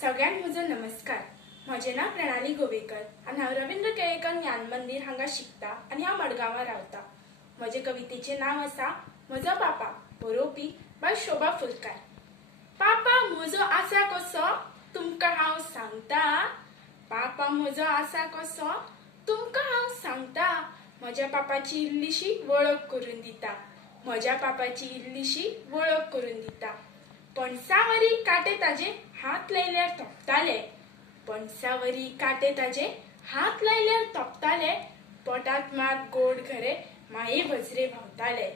सगळ्यांक म्हजो नमस्कार। म्हजें नांव प्रणाली गोवेकर आनी हांव रवींद्र केळेकर ज्ञान मंदिर हांगा शिकता आनी हांव मडगांवां रावता। म्हजे कवितेचें नांव आसा म्हजो पापा, बरोवपी बाय शोभा फुलकार। पापा म्हजो आसा कसो तुमकां हांव सांगता, पापा म्हजो आसा कसो तुमकां हांव सांगता। म्हज्या पापाची इल्लीशी वळख करून दिता, म्हज्या पापाची इल्लीशी वळख करून दिता। पणसावरी काटे ताजे हात लायल्यार तोपताले, पणसावरी काटे ताजे हात लायल्यार तोपताले। पोटात मात गोड घरे माये भजरे व्हांवताले,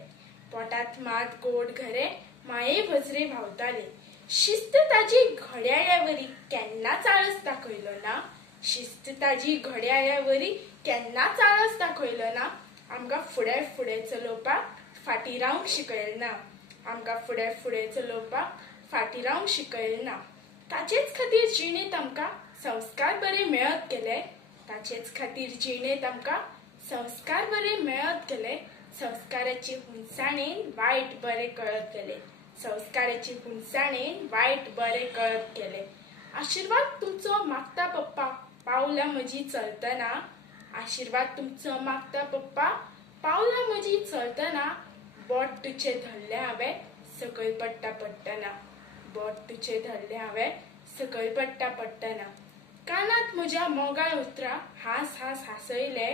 पोटात मात गोड घरे माये भजरे व्हांवताले। शिस्त ताजी घड्याळ्यावरी केन्नाच आळस दाखयलो ना, शिस्त ताजी घड्याळ्यावरी केन्नाच आळस दाखयलो ना। आमकां फुडें फुडें चलोवपाक फाटीं रावंक शिकयल ना, आमकां फुडें फुडें चलोवपाक फाटीं रावंक शिकयल ना। ताचेच खातीर जिणेंत आमकां संस्कार बरे मेळत गेले, ताचेच खातीर जिणेंत आमकां संस्कार बरे मेळत गेले। संस्काराची हुंसाणेन वायट बरें कळत गेले, संस्काराची हुंसाणेन वायट बरें कळत गेले। आशिर्वाद तुमचो मागता पप्पा पावलां म्हजीं चलतना, आशिर्वाद तुमचो मागता पप्पा पावलां म्हजीं चलतना। बोट तुजें धरलें हांवें सकयल पडटा पडटना, बोट तुजें धरलें हांवें सकयल पडटा पडटना। कानांत म्हज्या मोगाळ उतरां हांस हांस हांसयले,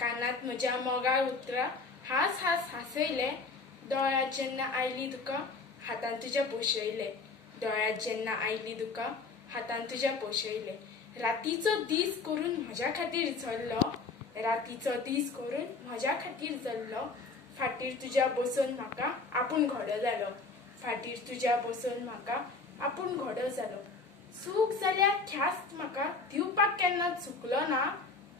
कानांत म्हज्या मोगाळ उतरां हांस हांस हांसयले। दोळ्यांत जेन्ना आयलीं तुका हातान तुज्या पोशयले, दोळ्यांत जेन्ना आयलीं तुका हातान तुज्या पोशयले। रातीचो दीस करून म्हज्या खातीर झरलो, रातीचो दीस करून म्हज्या खातीर झरलो। फाटीर तुज्या बसून म्हाका आपूण घोडो जालो, फाटीर तुज्या बसून म्हाका आपूण घोडो जालो। चूक जाल्यार ख्यास्त म्हाका दिवपाक केन्नाच चुकलो ना,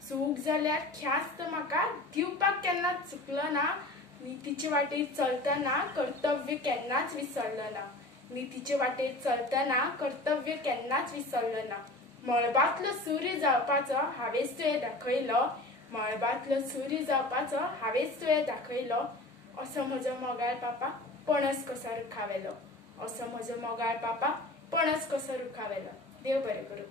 चूक जाल्यार ख्यास्त म्हाका दिवपाक केन्नाच चुकलो ना। नितीचे वाटेर चलतना कर्तव्य केन्नाच विसरलो ना, नितीचे वाटेर चलतना कर्तव्य केन्नाच विसरलो ना। मळबांतलो सूर्य जावपाचो हांवेंच तुवें दाखयलो, मळबांतलो सूर्य जावपाचो हांवेंच तुवें दाखयलो। असो म्हजो मोगाळ पापा पणस कसो रुखावेलो, असो म्हजो मोगाळ पापा पणस कसो रुखावेलो। देव बरें करूं।